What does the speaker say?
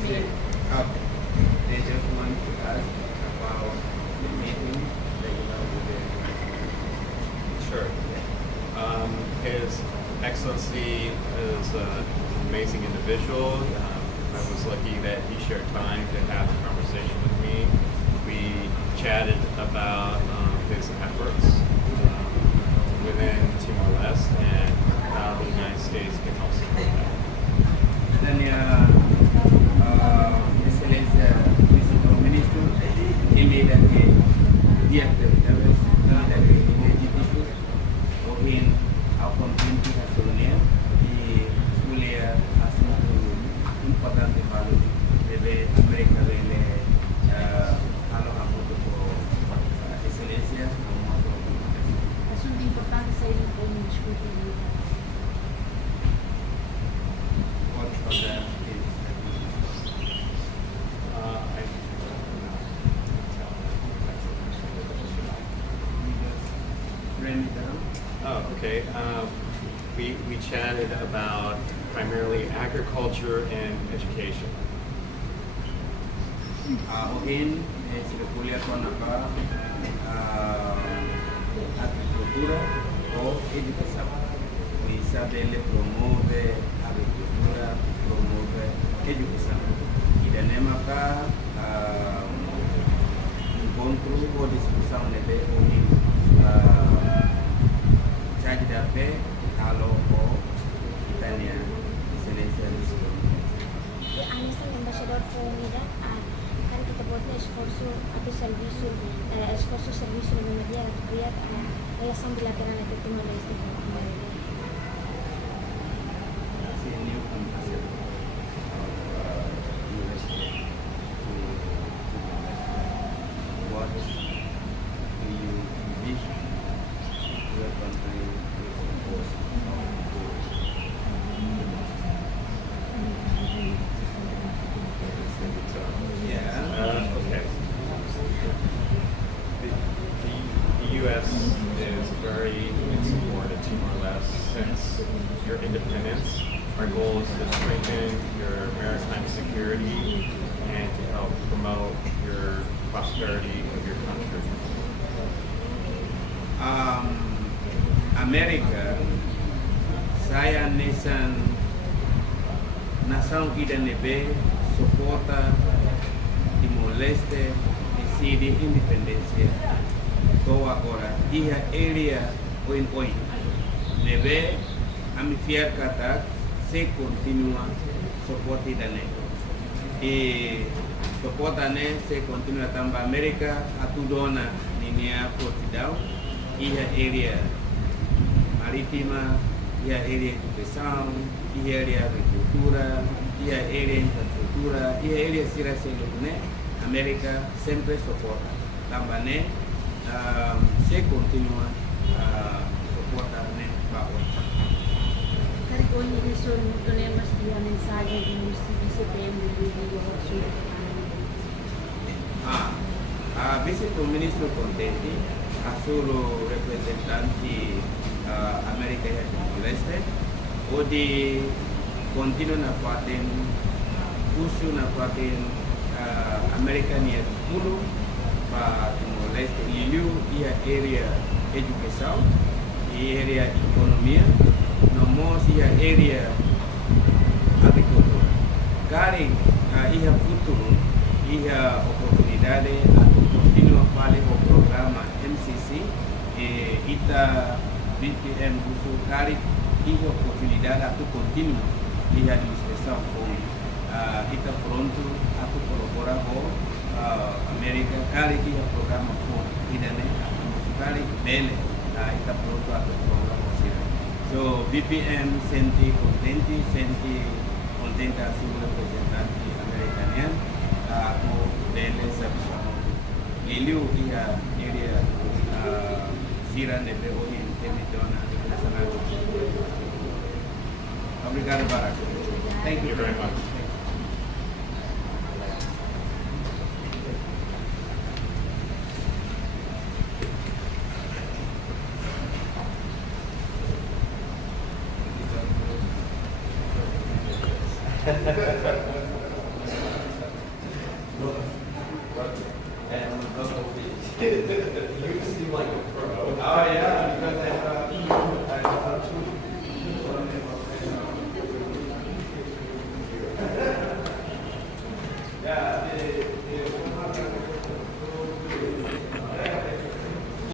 Okay. They just want to ask about the meeting that you have with the Sure. His Excellency is an amazing individual. I was lucky that he shared time to have a conversation with me. We chatted about his efforts within Timor-Leste and how the United States can help support that. dan ya Excelência Vice-Ministro ele daqui dia terus dari legitimus mungkin ao convite da Sonia e kuliah asal importante para deve América dele halo kamu tuh Excelência Assunto importante sair com discutir. what other I friend down. Oh, okay. We chatted about primarily agriculture and education. Mungkin sudah kuliah con apa agricultura o educação. Bisa dele promove agricultura, promove educação. E da nemaka encontro ou discussão nele mungkin saja dapat kalau Italia Excelência Anisan Ambassador Formida kan kita buatnya esforço serviço no media criar relação bilateral entre Timor-Leste e Timor-Leste. new ambassador of USA what do you envision your country is supposed yeah. Okay. The U.S. is very in support of Timor-Leste since your independence. Our goal is to strengthen your maritime security and to help promote your prosperity of your country. Amerika saya nação ida nebe suporta Timor-Leste decide independência. Então agora ia area oin nebe amifiar kata se continua suporte dane e suportane se continua tamba Amerika atudona ninia Portugal ia area maritima ia area educação ia area agricultura ia area infraestrutura ia area siraselo né Amerika sempre suporta tambane se continua suporta né bawah. Kari ko ni son mas dia mensaje di CPM di Vice-Ministro contenti a solo representanti America e Timor-Leste o di continuano a fare uso na fare America ni pulu pa Timor-Leste liu ia area educação e area economia no mos ia area agricultura kari ia futuro ia oportunidade a continuar fale o programa MCC e ita BPM uso kari ia oportunidade a tu continuar ia administração com ita pronto a tu colaborar com America kari ia programa com idane kari bele ita pronto a tu programa so BPM senti contenta su representanti americani aku bele sabisa Liu ia area siran de Peru en Temitona nacional. Obrigado, Barack. Thank you very much. You seem like a pro. Oh yeah, you guys have